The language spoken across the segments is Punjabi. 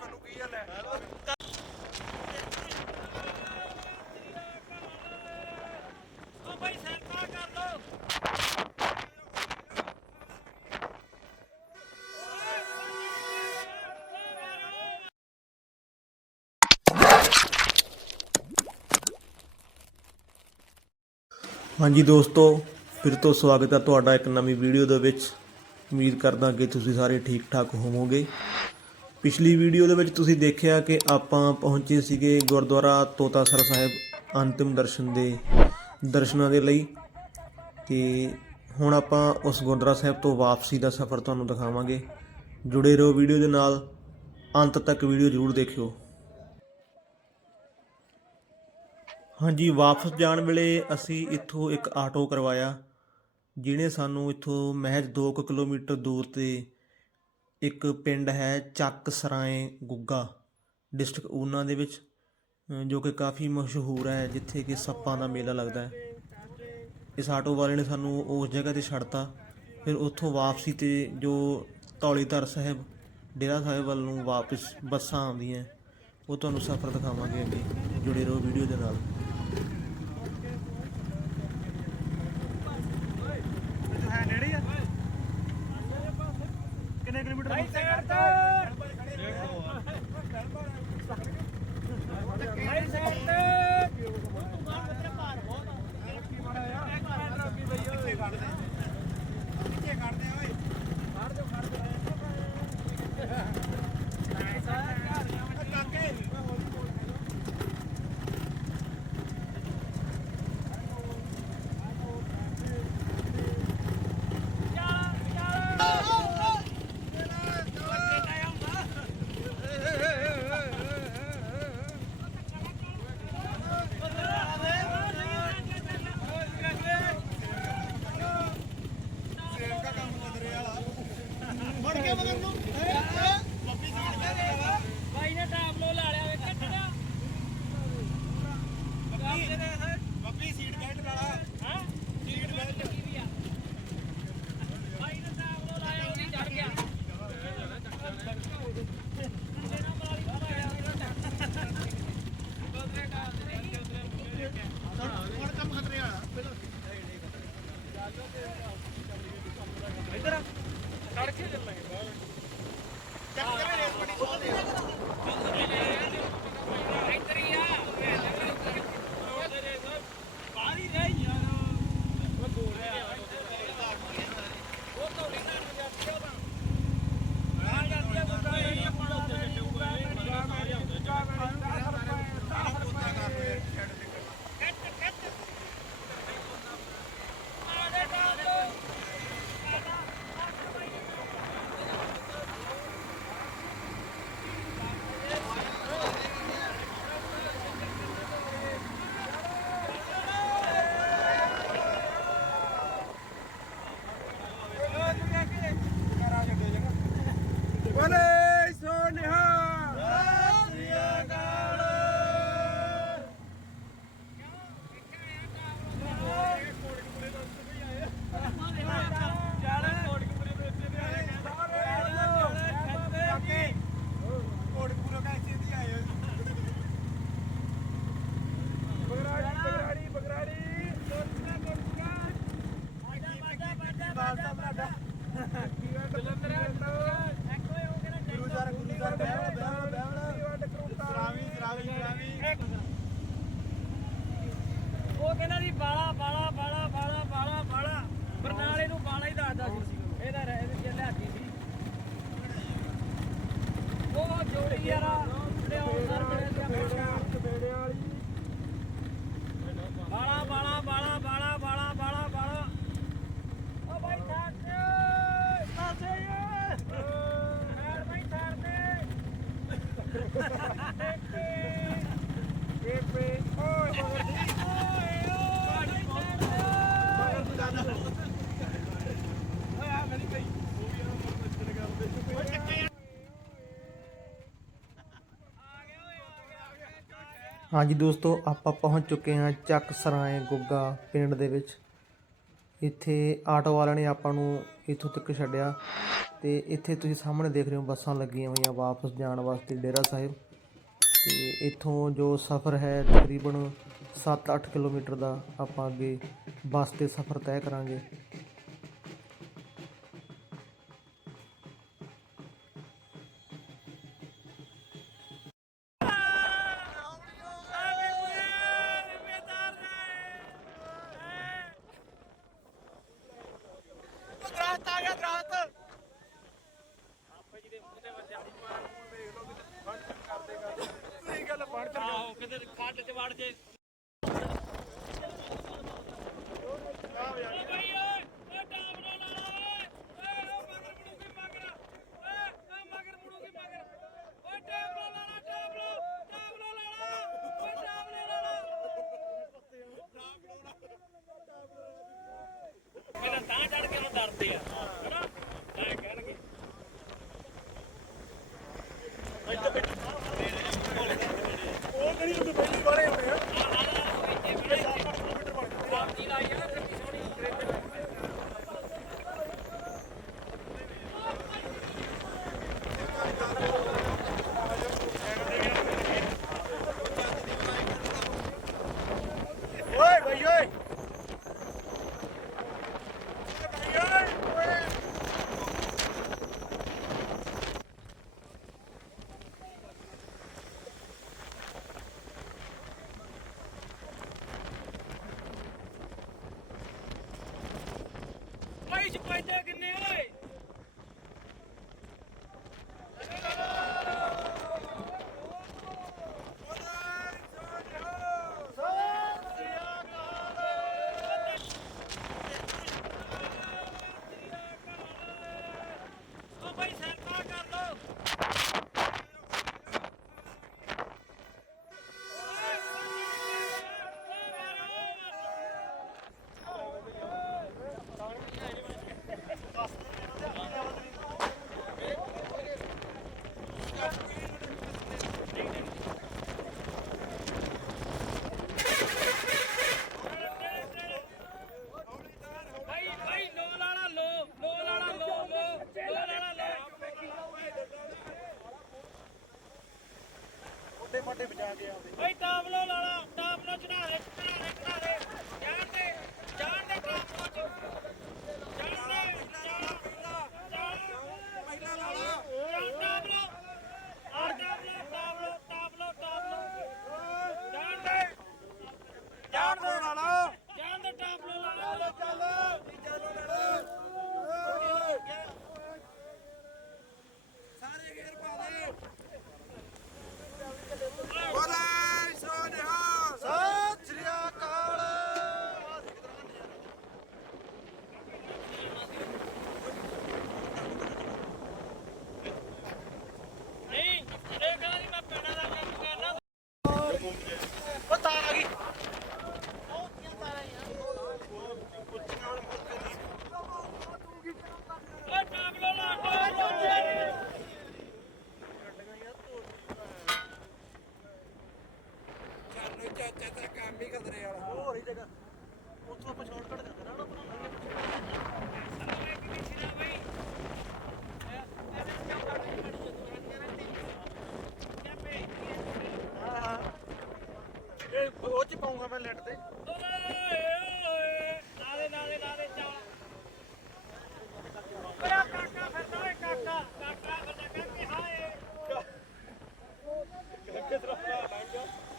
ਜਵਾਕਾਂ ਨੂੰ ਕੀ ਆ ਲੈ ਓ ਭਾਈ ਸੈਂਟਰ ਕਰ ਲੋ ਹਾਂਜੀ ਦੋਸਤੋ ਫਿਰ ਤੋਂ ਸਵਾਗਤ ਹੈ ਤੁਹਾਡਾ ਇੱਕ ਨਵੀਂ ਵੀਡੀਓ ਦੇ ਵਿੱਚ। ਉਮੀਦ ਕਰਦਾ ਕਿ ਤੁਸੀਂ ਸਾਰੇ ਠੀਕ ਠਾਕ ਹੋਵੋਗੇ। ਪਿਛਲੀ ਵੀਡੀਓ ਦੇ ਵਿੱਚ ਤੁਸੀਂ ਦੇਖਿਆ ਕਿ ਆਪਾਂ ਪਹੁੰਚੇ ਸੀਗੇ ਗੁਰਦੁਆਰਾ ਤੋਤਾਸਰ ਸਾਹਿਬ ਅੰਤਿਮ ਦਰਸ਼ਨ ਦੇ ਦਰਸ਼ਨਾਂ ਦੇ ਲਈ ਤੇ ਹੁਣ ਆਪਾਂ ਉਸ ਗੁਰਦੁਆਰਾ ਸਾਹਿਬ ਤੋਂ ਵਾਪਸੀ ਦਾ ਸਫ਼ਰ ਤੁਹਾਨੂੰ ਦਿਖਾਵਾਂਗੇ। ਜੁੜੇ ਰਹੋ ਵੀਡੀਓ ਦੇ ਨਾਲ। ਅੰਤ ਤੱਕ ਵੀਡੀਓ ਜ਼ਰੂਰ ਦੇਖਿਓ। ਹਾਂਜੀ, ਵਾਪਸ ਜਾਣ ਵੇਲੇ ਅਸੀਂ ਇੱਥੋਂ ਇੱਕ ਆਟੋ ਕਰਵਾਇਆ, ਜਿਹਨੇ ਸਾਨੂੰ ਇੱਥੋਂ ਮਹਿਜ 2 ਕਿਲੋਮੀਟਰ ਦੂਰ ਤੇ ਇੱਕ ਪਿੰਡ ਹੈ ਚੱਕ ਸਰਾਏ ਗੁੱਗਾ ਡਿਸਟ੍ਰਿਕਟ ਊਨਾ ਦੇ ਵਿੱਚ ਜੋ ਕਿ ਕਾਫੀ ਮਸ਼ਹੂਰ ਹੈ, ਜਿੱਥੇ ਕਿ ਸੱਪਾਂ ਦਾ ਮੇਲਾ ਲੱਗਦਾ ਹੈ। ਇਸ ਆਟੋ ਵਾਲੇ ਨੇ ਸਾਨੂੰ ਉਸ ਜਗ੍ਹਾ ਤੇ ਛੱਡਤਾ। ਫਿਰ ਉੱਥੋਂ ਵਾਪਸੀ ਤੇ ਜੋ ਧੌਲੀਧਰ ਸਾਹਿਬ, ਡੇਰਾ ਸਾਹਿਬ ਵੱਲ ਨੂੰ ਵਾਪਸ ਬੱਸਾਂ ਆਉਂਦੀਆਂ। ਉਹ ਤੁਹਾਨੂੰ ਸਫ਼ਰ ਦਿਖਾਵਾਂਗੇ ਅੱਗੇ, ਜੁੜੇ ਰਹੋ ਵੀਡੀਓ ਦੇ ਨਾਲ। ಕೈ ಸೇರ್ತಾರೆ ਇੱਧਰ ਹਾਂਜੀ ਦੋਸਤੋ, ਆਪਾਂ ਪਹੁੰਚ ਚੁੱਕੇ ਹਾਂ ਚੱਕ ਸਰਾਏ ਗੁੱਗਾ ਪਿੰਡ ਦੇ ਵਿੱਚ। ਇੱਥੇ ਆਟੋ ਵਾਲਿਆਂ ਨੇ ਆਪਾਂ ਨੂੰ ਇੱਥੋਂ ਤੱਕ ਛੱਡਿਆ ਤੇ ਇੱਥੇ ਤੁਸੀਂ ਸਾਹਮਣੇ ਦੇਖ ਰਹੇ ਹੋ ਬੱਸਾਂ ਲੱਗੀਆਂ ਹੋਈਆਂ ਵਾਪਸ ਜਾਣ ਵਾਸਤੇ ਡੇਰਾ ਸਾਹਿਬ। ਤੇ ਇੱਥੋਂ ਜੋ ਸਫ਼ਰ ਹੈ ਤਕਰੀਬਨ 7-8 ਕਿਲੋਮੀਟਰ ਦਾ ਆਪਾਂ ਅੱਗੇ ਬੱਸ ਤੇ ਸਫ਼ਰ ਤੈਅ ਕਰਾਂਗੇ ਦਰਾਤ ਆ ਗਿਆ ਦਰਾਤ ਸਹੀ ਗੱਲ ਬਣ ਚੱਲ ਆਹੋ ਕਿਤੇ ਖੱਡ ਚ ਵੜ ਜੇ ਇਹਨਾਂ ਤਾਂ ਚੜ ਕੇ ਉਹ ਡਰਦੇ ਆ ਹਨਾ ਐ ਕਹਿਣਗੇ ਉਹ ਕਿਹੜੀ ਉਹਦੇ ਪਹਿਲੀ ਵਾਰੇ ਹੋਣੇ ਆ ਓਏ ਭਾਈ ਓਏ ਭਾਈ ਓਏ ਓਏ ਭਾਈ ਸਿਪਾਹੀਦੇ ਕਿੰਨੇ ਓਏ ਓ ਭਾਈ ਸਰਕਾਰ ਕਰ ਲੋ ਭਾਈ ਭਾਈ ਲੋ ਲਾਲਾ ਲੋ ਲੋ ਲਾਲਾ ਲੋ ਲੋ ਲੋ ਲਾਲਾ ਲੋ ਮੋਟੇ ਮੋਟੇ ਬਚਾ ਕੇ ਆਉਂਦੇ। ਭਾਈ ਟਾਬਲੋ ਲਾਲਾ ਟਾਬਲੋ ਚੜਾ ਦੇ ਚੜਾ ਦੇ ਚੜਾ ਦੇ। ਜਾਣ ਦੇ ਜਾਣ ਦੇ ਟਾਬਲੋ ਚ। ਜਾਣ ਦੇ ਜਾਣ ਪਹਿਲਾ ਲਾਲਾ ਟਾਬਲੋ ਆ ਟਾਬਲੋ ਟਾਬਲੋ ਟਾਬਲੋ ਟਾਬਲੋ ਜਾਣ ਦੇ। ਜਾਣ ਦੇ ਨਾਲਾ ਜਾਣ ਦੇ ਟਾਬਲੋ ਲਾਲਾ ਚੱਲ ਚੱਲ। ਲੜ ਸਾਰੇ ਘੇਰ ਪਾ ਦੇ ਬੋਲੇ ਸੋਨਿਹਾ ਸਤਿ ਸ੍ਰੀ ਅਕਾਲ ਨਹੀਂ ਇਹ ਕਹਿੰਦਾ ਨਹੀਂ ਮੈਂ ਪਿੰਡਾਂ ਦਾ ਕੰਮ ਕਰਨਾ ਉਹ ਤਾਰ ਆ ਗਈ ਓ ਟਾਬਲੋ ਲਾ ਟਾਬਲੋ ਸਾਨੂੰ ਚਾਚਾ ਤੇਰਾ ਕੰਮ ਵਾਲਾ। ਹੋਰ ਹੀ ਜਗ੍ਹਾ ਉੱਥੋਂ ਆਪਾਂ ਸ਼ਾਰਟਕਟ ਕਰਨਾ ਨਾ ਇਹ ਉਹ ਚ ਪਾਉਂਗਾ ਮੈਂ ਲੈਟ ਤੇ ਓਏ ਓਏ ਨਾਲੇ ਨਾਲੇ ਨਾਲੇ ਚਾ ਓਏ ਕਾਕਾ ਫਿਰਦਾ ਓਏ ਕਾਕਾ ਕਾਕਾ ਫਿਰਦਾ ਕਾਕੇ ਹਾਏ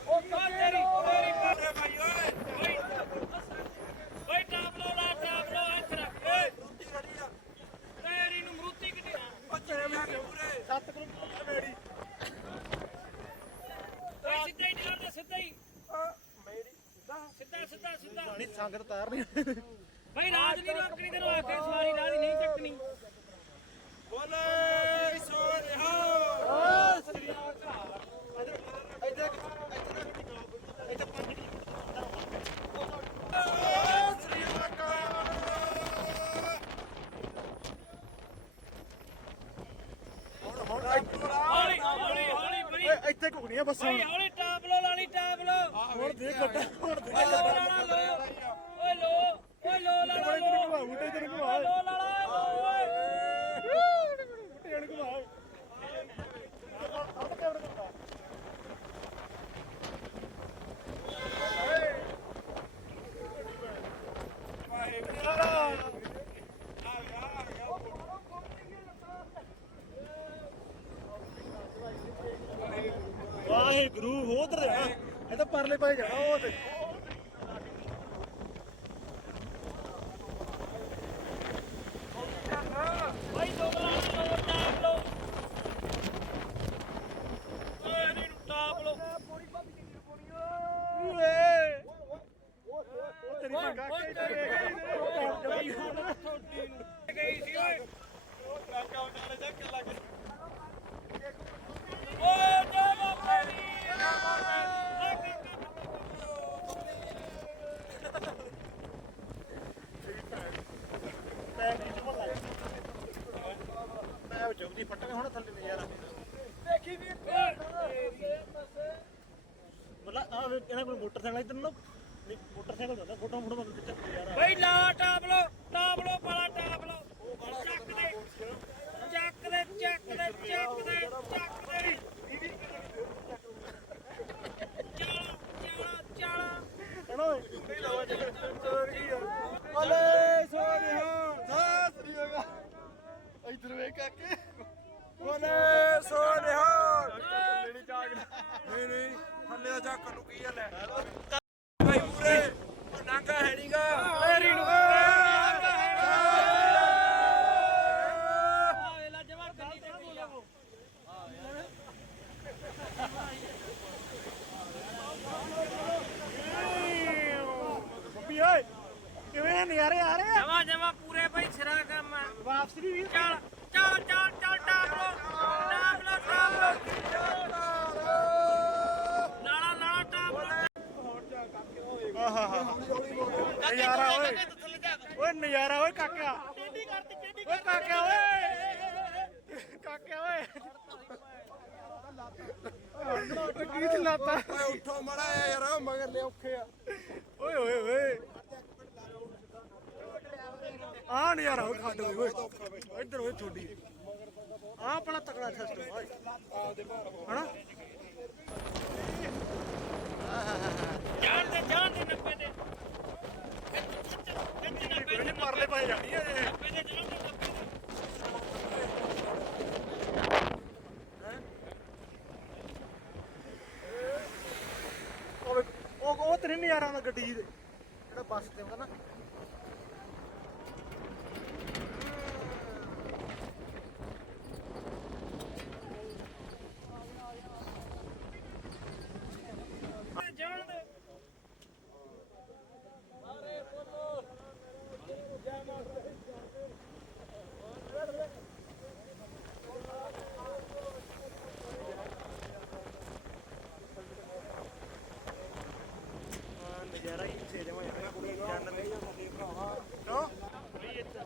ਉਹ ਤੇਰੀ ਤੇਰੀ ਕਾਕੇ ਭਾਈ ਓਏ ਓਏ ਓਏ ਟਾਬਲੋ ਲਾ ਟਾਬਲੋ ਇੱਥੇ ਰੱਖ ਓਏ ਰੋਟੀ ਖੜੀ ਆ ਤੇਰੀ ਨੂੰ ਮਰੂਤੀ ਕਿੱਡੀ ਉਹ ਚਲੇ ਆ ਕੇ ਪੂਰੇ 7 ਕਿਲੋਮੀਟਰ ਮੇੜੀ ਓਏ ਸਿੱਧਾ ਹੀ ਨਿਕਲ ਸਿੱਧਾ ਹੀ ਮੇੜੀ ਸਿੱਧਾ ਸਿੱਧਾ ਸਿੱਧਾ ਨਹੀਂ ਸੰਗਤ ਤਾਰ ਨਹੀਂ ਭਾਈ ਰਾਜ ਨਹੀਂ ਰੋਕਣੀ ਤੈਨੂੰ ਆਖੇ ਸਵਾਰੀ ਨਾਲ ਹੀ ਨਹੀਂ ਚੱਕਣੀ ਬੋਲੇ ਸੋਨਿਹਾ ਸਤਿ ਸ੍ਰੀ ਅਕਾਲ ਇੱਧਰ ਇੱਧਰ ਇੱਧਰ ਇੱਧਰ ਪੰਜ ਸਤਿ ਸ੍ਰੀ ਅਕਾਲ ਹੁਣ ਹੁਣ ਹੌਲੀ ਹੌਲੀ ਹੌਲੀ ਬਈ ਓਏ ਇੱਥੇ ਘੁਗਣੀਆਂ ਬੱਸਾਂ ਭਾਈ ਹੌਲੀ ਟਾਬਲੋ ਲਾਲੀ ਟਾਬਲੋ ਹੁਣ ਦੇਖ ਗੱਡਾ ਹੁਣ ਦੇਖ ਓਏ ਲੋ ਲਾਲਾ ਲੋ ਓਏ ਲੋ ਓਏ ਲੋ ਲਾਲਾ ਬੜੇ ਲੋ ਤੈਨੂੰ ਘੁਮਾ ਬੂਟੇ ਤੈਨੂੰ ਘੁਮਾ ਲੋ ਲਾਲਾ ਲੋ ਓਏ ਪਰਲੇ ਪਾਸੇ ਜਾਣਾ ਉਹ ਤੇ ਭਾਈ ਦੋ ਬਣਾ ਲੋ ਟਾਪ ਲੋ ਓਏ ਇਹਨੂੰ ਟਾਪ ਲੋ ਤੇਰੀ ਜਗ੍ਹਾ ਗਈ ਸੀ ਓਏ ਓਏ ਜਾ ਬਾਪੇ ਦੀ ਜਾ ਬਾਪੇ ਮੈਂ ਚੁੱਪਦੀ ਫੱਟਾਂਗੇ ਹੁਣ ਥੱਲੇ ਨਹੀਂ ਯਾਰ ਦੇਖੀ ਵੀ ਮਤਲਬ ਆ ਇਹਨਾਂ ਕੋਲ ਮੋਟਰਸਾਈਕਲ ਇਧਰ ਨੂੰ। ਨਹੀਂ ਮੋਟਰਸਾਈਕਲ ਜਾਂਦਾ ਫੋਟੋ ਫੋਟੋ ਬੰਦ ਚੱਕ ਯਾਰ। ਬਈ ਲਾ ਟਾਪ ਲੋ ਟਾਪ ਲੋ ਪਾਲਾ ਟਾਪ ਲੋ ਚੱਕ ਦੇ ਚੱਕ ਦੇ ਚੱਕ ਦੇ ਚੱਕ ਦੇ ਚੱਕ ਦੇ। ਚਾਲਾ ਚਾਲਾ ਚਾਲਾ ਓਲੇ ਸੋਨਿਆ ਸਾਸਰੀ ਹੋਗਾ ਇਧਰ ਵੇਖ ਕਾਕੇ। ਸੋਨਿਆ ਨਹੀਂ ਜਾਗਣਾ ਨਹੀਂ ਨਹੀਂ। ਥੱਲੇ ਦਾ ਚੱਕ ਨੂੰ ਕੀ ਹਲੇ ਭਾਈ ਪੂਰੇ ਉਹ ਨਾਂਗਾ ਹੈ ਨਹੀਂਗਾ ਮੇਰੀ ਨੂੰ ਜਮਾ ਕੰਨੀ ਤੇ ਬੋਲੋ ਬੱਬੀ ਓਏ ਕਿਵੇਂ ਆ ਨਜ਼ਾਰੇ ਆ ਰਹੇ ਆ? ਜਮਾ ਜਮਾ ਪੂਰੇ ਬਈ ਸਿਰਾ ਕੰਮ ਆ। ਵਾਪਸੀ ਵੀ ਚੱਲ ਚੱਲ ਚੱਲ ਚੱਲ ਟਾਪ ਲੋ ਟਾਪ ਲੋ ਟਾਪ ਲੋ ਨਾਲਾ ਨਾਲਾ ਟਾਪ ਲੋ ਨਜ਼ਾਰਾ ਓਏ। ਓਏ ਨਜ਼ਾਰਾ ਓਏ ਕਾਕਾ ਓਏ ਕਾਕਾ ਓਏ। ਕਾਕਾ ਓਏ। ਕੀ ਚਲਾਤਾ? ਓਏ ਉੱਠੋ ਮੜਾ ਯਾਰ ਮਗਰ ਲੈ ਔਖੇ ਆ। ਓਏ ਓਏ ਓਏ। ਆ ਨਜ਼ਾਰਾ ਓਏ ਖੱਡ ਓਏ ਇੱਧਰ ਓਏ ਛੋਡੀ ਆ ਆਪਣਾ ਤਕੜਾ ਸਿਸਟਮ ਓਏ। ਹਣਾ ਜਾਣ ਦੇ ਜਾਣ ਦੇ ਨੱਪੇ ਦੇ। ਖਿੱਚ ਖਿੱਚ ਪਰਲੇ ਪਾਸੇ ਜਾਣੀ ਆ ਇਹ ਉਹ ਵੇਖ, ਉਹ ਤੇਰੇ ਨਜ਼ਾਰਾ ਦਾ ਗੱਡੀ ਦੇ ਜਿਹੜਾ ਬੱਸ ਤੇ ਹੁੰਦਾ ਨਾ ਜਾਣ ਦੇ ਨਜ਼ਾਰਾ ਹੀ ਛੇ ਜਮਾ ਜਾਣਾ ਕੁੜੀ ਜਾਣ ਦੇ ਕਿਉਂ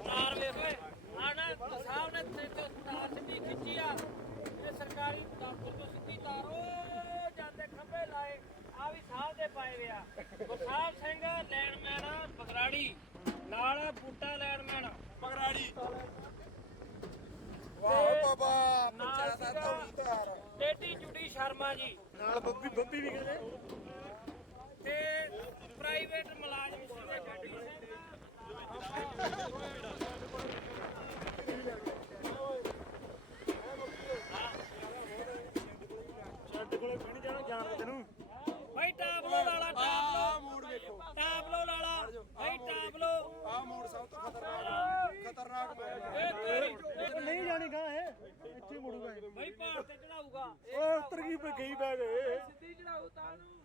ਤਾਰ ਵੇਖ ਓਏ ਆ ਸਾਹਿਬ ਨੇ ਤੇ ਤੇ ਤਾਰ ਸਿੱਧੀ ਖਿੱਚੀ ਆ ਇਹ ਸਰਕਾਰੀ ਦਫ਼ਤਰ ਤੋਂ ਸਿੱਧੀ ਤਾਰ ਓ ਜਾਂਦੇ ਖੰਭੇ ਲਾਏ ਆ ਵੀ ਸਾਹਿਬ ਦੇ ਪਾਏ ਵਿਆ ਗੁਰਸਾਹਿਬ ਸਿੰਘ ਲੈਂਡਮੈਨ ਬਗਰਾੜੀ ਨਾਲ ਬੂਟਾ ਲੈਂਡਮੈਨ ਬਗਰਾੜੀ ਵਾਹ ਬਾਬਾ ਨਾਲ ਸੀਗਾ ਟੇਢੀ ਜੁੜੀ ਸ਼ਰਮਾ ਜੀ ਨਾਲ ਬੱਬੀ ਬੱਬੀ ਵੀ ਕਹਿੰਦੇ ਤੇ ਪ੍ਰਾਈਵੇਟ ਮੁਲਾਜ਼ਮ ਸੀਗੇ ਗੱਡੀ ਛੱਡ ਕੋਲੇ ਨਹੀਂ ਜਾਣਾ ਜਾਣ ਤੈਨੂੰ। ਭਾਈ ਟਾਬਲੋ ਲਾਲਾ ਟਾਬਲੋ ਮੂਡ ਵੇਖੋ। ਟਾਬਲੋ ਲਾਲਾ। ਭਾਈ ਟਾਬਲੋ ਆ ਮੋੜ ਸਭ ਤੋਂ ਖਤਰਨਾਕ ਖਤਰਨਾਕ ਮੋੜ ਇਹ ਤੇਰੀ ਨਹੀਂ ਜਾਣੀ ਗਾ ਇਹ। ਇੱਥੇ ਹੀ ਮੁੜੂਗਾ ਭਾਈ ਭਾਰ ਤੇ ਚੜਾਊਗਾ। ਓਏ ਉਤਰ ਗਈ ਪਈ ਗਈ ਬੈਗ ਸਿੱਧੀ ਚੜਾਊ ਤਾਂ ਨੂੰ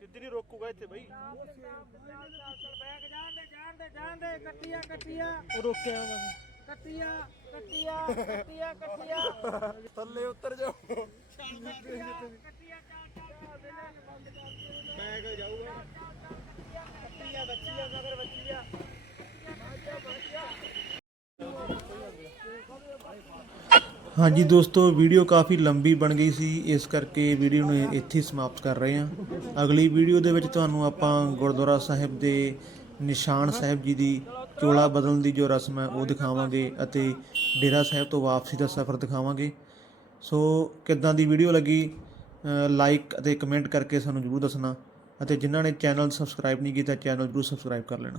ਸਿੱਧੀ ਨਹੀਂ ਰੋਕੂਗਾ ਇੱਥੇ ਬਈ ਬੈਗ ਜਾਣ ਦੇ ਜਾਣ ਦੇ ਜਾਣ ਦੇ ਕੱਟੀਆਂ ਕੱਟੀਆਂ ਉਹ ਰੋਕਿਆ ਮੈਂ ਕੱਟੀਆਂ ਕੱਟੀਆਂ ਕੱਟੀਆਂ ਕੱਟੀਆਂ ਥੱਲੇ ਉਤਰ ਜਾਓ ਕੱਟੀਆਂ ਕੱਟੀਆਂ ਚਾਰ ਚਾਰ ਦੇ ਲੈ ਬੰਦ ਕਰ ਦੇ ਬੈਗ ਜਾਊਗਾ ਕੱਟੀਆਂ ਬੱਚੀਆਂ ਮਗਰ ਬੱਚੀਆਂ ਹਾਂਜੀ ਦੋਸਤੋ ਵੀਡੀਓ ਕਾਫੀ ਲੰਬੀ ਬਣ ਗਈ ਸੀ, ਇਸ ਕਰਕੇ ਵੀਡੀਓ ਨੂੰ ਇੱਥੇ ਸਮਾਪਤ ਕਰ ਰਹੇ ਹਾਂ। ਅਗਲੀ ਵੀਡੀਓ ਦੇ ਵਿੱਚ ਤੁਹਾਨੂੰ ਆਪਾਂ ਗੁਰਦੁਆਰਾ ਸਾਹਿਬ ਦੇ ਨਿਸ਼ਾਨ ਸਾਹਿਬ ਜੀ ਦੀ ਚੋਲਾ ਬਦਲਣ ਦੀ ਜੋ ਰਸਮ ਹੈ, ਉਹ ਦਿਖਾਵਾਂਗੇ ਅਤੇ ਡੇਰਾ ਸਾਹਿਬ ਤੋਂ ਵਾਪਸੀ ਦਾ ਸਫ਼ਰ ਦਿਖਾਵਾਂਗੇ। ਸੋ ਕਿੱਦਾਂ ਦੀ ਵੀਡੀਓ ਲੱਗੀ ਲਾਈਕ ਅਤੇ ਕਮੈਂਟ ਕਰਕੇ ਸਾਨੂੰ ਜਰੂਰ ਦੱਸਣਾ ਅਤੇ ਜਿਨ੍ਹਾਂ ਨੇ ਚੈਨਲ ਸਬਸਕ੍ਰਾਈਬ ਨਹੀਂ ਕੀਤਾ ਚੈਨਲ ਜਰੂਰ ਸਬਸਕ੍ਰਾਈਬ ਕਰ ਲੈਣਾ।